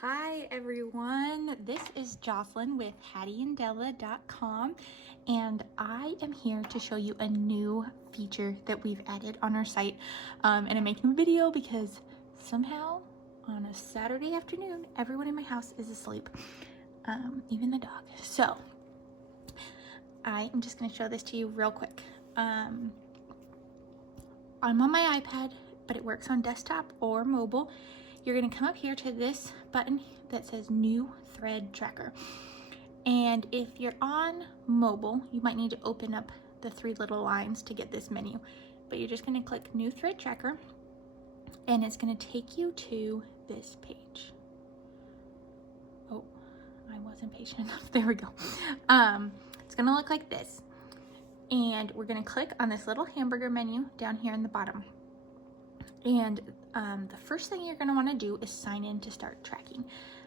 Hi everyone, this is Jocelyn with HattieAndDella.com, and I am here to show you a new feature that we've added on our site. And I'm making a video because somehow on a Saturday afternoon everyone in my house is asleep, even the dog. So I am just going to show this to you real quick. I'm on my iPad, but it works on desktop or mobile. You're going to come up here to this button that says New Thread Tracker. And if you're on mobile, you might need to open up the three little lines to get this menu. But you're just going to click New Thread Tracker, and it's going to take you to this page. Oh, I wasn't patient enough. There we go. It's going to look like this. And we're going to click on this little hamburger menu down here in the bottom. And the first thing you're going to want to do is sign in to start tracking.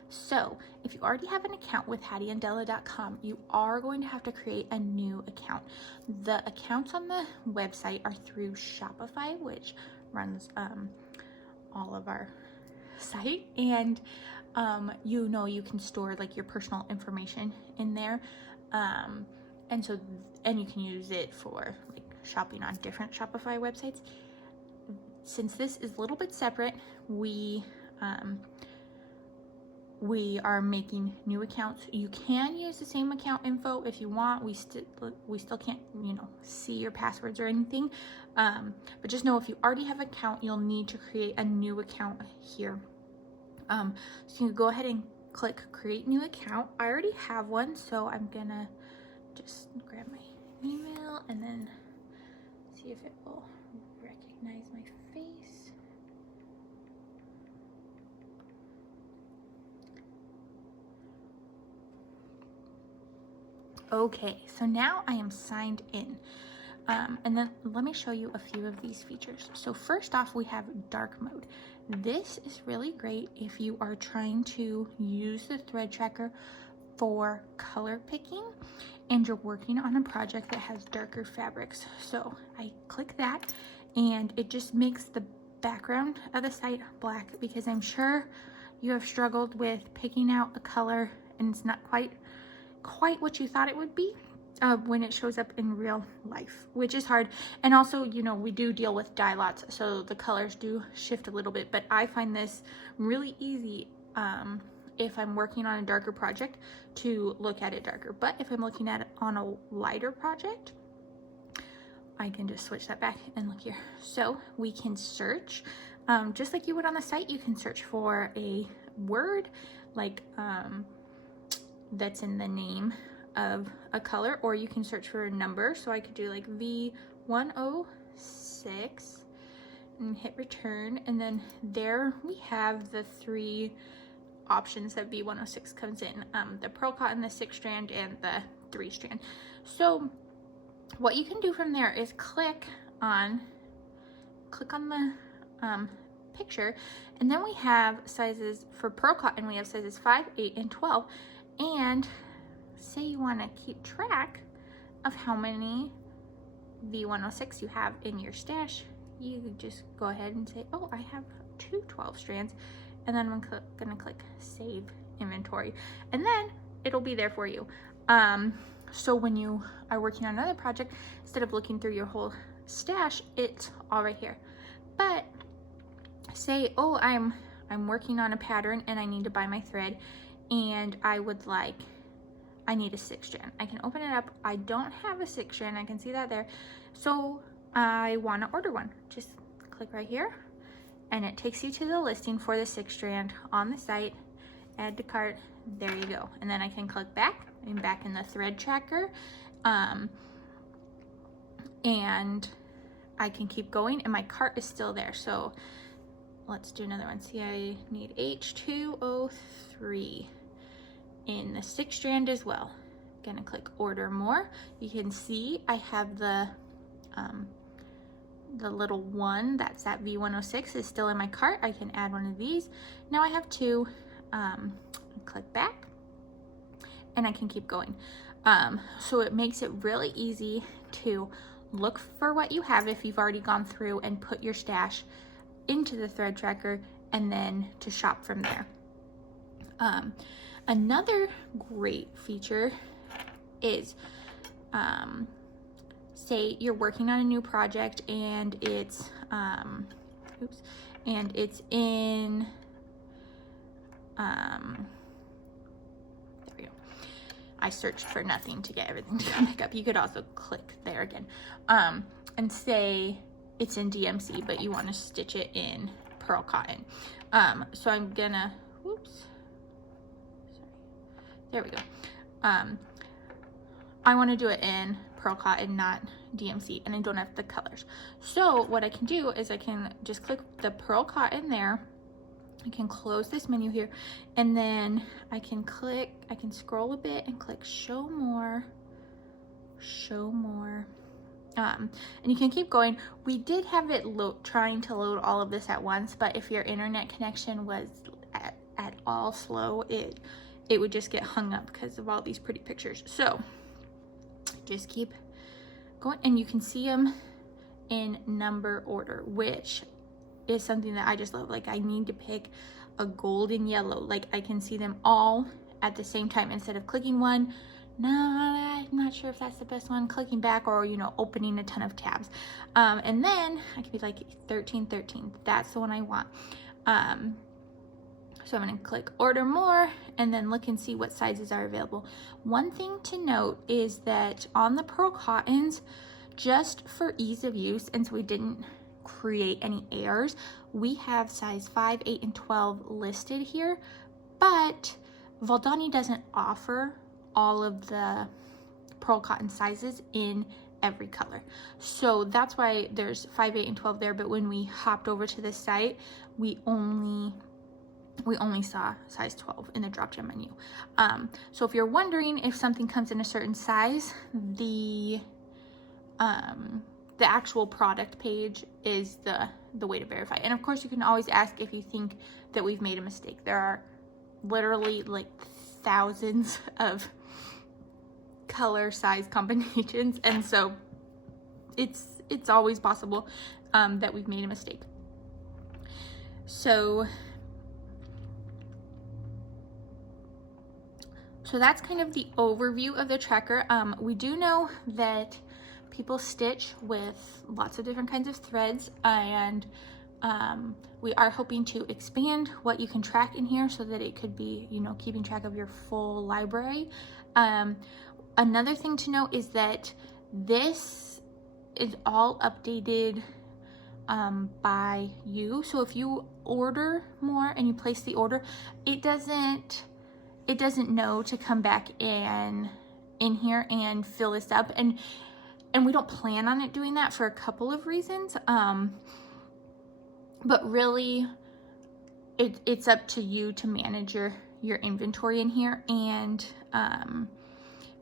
So if you already have an account with HattieAndDella.com, you are going to have to create a new account. The accounts on the website are through Shopify, which runs all of our site. And you can store like your personal information in there. And you can use it for like shopping on different Shopify websites. Since this is a little bit separate, we are making new accounts. You can use the same account info if you want. We still can't, see your passwords or anything. But just know if you already have an account, you'll need to create a new account here. So you can go ahead and click Create New Account. I already have one, so I'm gonna just grab my email and then see if it will recognize my face. Okay, so now I am signed in. And then let me show you a few of these features. So first off, we have dark mode. This is really great if you are trying to use the thread tracker for color picking and you're working on a project that has darker fabrics. So I click that and it just makes the background of the site black, because I'm sure you have struggled with picking out a color and it's not quite what you thought it would be when it shows up in real life, which is hard. And also, we do deal with dye lots, so the colors do shift a little bit, but I find this really easy if I'm working on a darker project to look at it darker. But if I'm looking at it on a lighter project, I can just switch that back and look here. So we can search, just like you would on the site. You can search for a word like that's in the name of a color, or you can search for a number. So I could do like V106 and hit return, and then there we have the three options that V106 comes in, the pearl cotton, the 6-strand, and the 3-strand. So what you can do from there is click on the picture, and then we have sizes for pearl cotton. We have sizes 5, 8, and 12. And say you want to keep track of how many V106 you have in your stash, you just go ahead and say, oh, I have 2 12 strands, and then I'm gonna click Save Inventory, and then it'll be there for you. So when you are working on another project, instead of looking through your whole stash, it's all right here. But say, oh, I'm working on a pattern and I need to buy my thread, and I need a 6-strand. I can open it up. I don't have a 6-strand. I can see that there. So I want to order one. Just click right here, and it takes you to the listing for the 6-strand on the site. Add to cart. There you go. And then I can click back. I'm back in the thread tracker. And I can keep going, and my cart is still there. So let's do another one. See, I need H203 in the 6-strand as well. Gonna click order more. You can see I have the little one, that's that V106, is still in my cart. I can add one of these. Now I have 2. Click back, and I can keep going. So it makes it really easy to look for what you have if you've already gone through and put your stash into the thread tracker, and then to shop from there. Another great feature is, say you're working on a new project and it's, and it's in, there we go. I searched for nothing to get everything to come back up. You could also click there again, and say it's in DMC, but you want to stitch it in pearl cotton. So I'm gonna, there we go. I want to do it in pearl cotton, not DMC, and I don't have the colors. So what I can do is I can just click the pearl cotton there. I can close this menu here, and then I can scroll a bit and click show more, and you can keep going. We did have it trying to load all of this at once, but if your internet connection was at all slow, it would just get hung up because of all these pretty pictures. So just keep going, and you can see them in number order, which is something that I just love. Like, I need to pick a golden yellow, like I can see them all at the same time instead of clicking one. No, I'm not sure if that's the best one, clicking back, or, you know, opening a ton of tabs. And then I can be like 1313, that's the one I want. So I'm going to click order more and then look and see what sizes are available. One thing to note is that on the pearl cottons, just for ease of use, and so we didn't create any errors, we have size 5, 8, and 12 listed here, but Valdani doesn't offer all of the pearl cotton sizes in every color. So that's why there's 5, 8, and 12 there, but when we hopped over to this site, we only saw size 12 in the drop down menu. So if you're wondering if something comes in a certain size, the actual product page is the way to verify. And of course, you can always ask if you think that we've made a mistake. There are literally like thousands of color size combinations, and so it's always possible that we've made a mistake. So that's kind of the overview of the tracker. We do know that people stitch with lots of different kinds of threads, and we are hoping to expand what you can track in here so that it could be, you know, keeping track of your full library. Another thing to note is that this is all updated by you. So if you order more and you place the order, it doesn't know to come back in here and fill this up, and we don't plan on it doing that for a couple of reasons, but really it's up to you to manage your inventory in here, and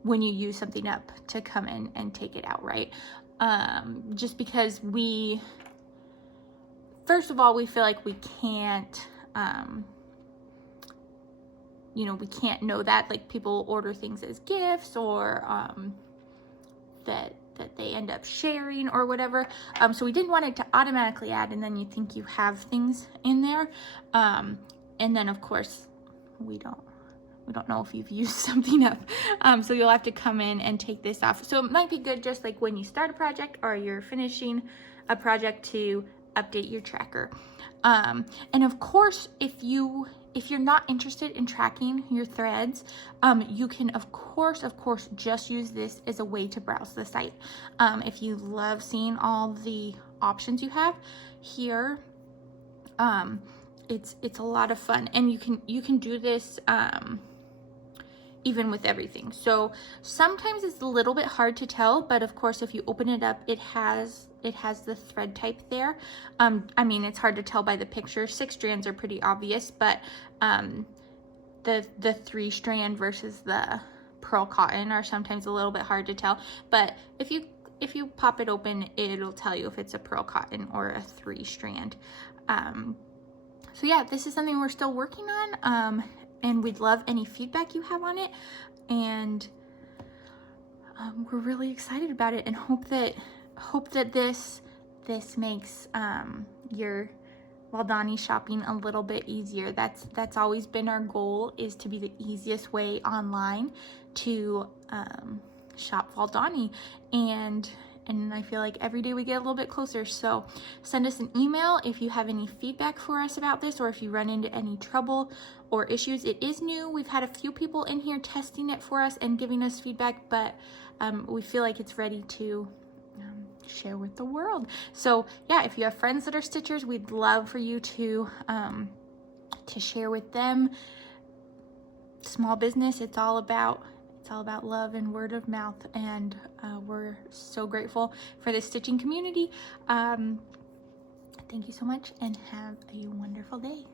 when you use something up, to come in and take it out, right? Just because first of all, we feel like we can't you know, we can't know that, like, people order things as gifts, or that they end up sharing or whatever. So we didn't want it to automatically add, and then you think you have things in there. And then of course we don't know if you've used something up. So you'll have to come in and take this off. So it might be good, just like when you start a project or you're finishing a project, to update your tracker. And of course, if you're not interested in tracking your threads, you can of course just use this as a way to browse the site. If you love seeing all the options you have here, it's a lot of fun, and you can do this even with everything. So sometimes it's a little bit hard to tell, but of course, if you open it up, it has the thread type there. I mean, it's hard to tell by the picture. 6 strands are pretty obvious, but the 3-strand versus the pearl cotton are sometimes a little bit hard to tell. But if you pop it open, it'll tell you if it's a pearl cotton or a 3-strand. So yeah, this is something we're still working on, and we'd love any feedback you have on it, and we're really excited about it, and hope that this makes your Valdani shopping a little bit easier. That's always been our goal, is to be the easiest way online to shop Valdani, and I feel like every day we get a little bit closer. So send us an email if you have any feedback for us about this, or if you run into any trouble or issues. It is new. We've had a few people in here testing it for us and giving us feedback, but we feel like it's ready to share with the world. So yeah, if you have friends that are stitchers, we'd love for you to share with them. Small business, it's all about love and word of mouth, and we're so grateful for this stitching community. Thank you so much, and have a wonderful day.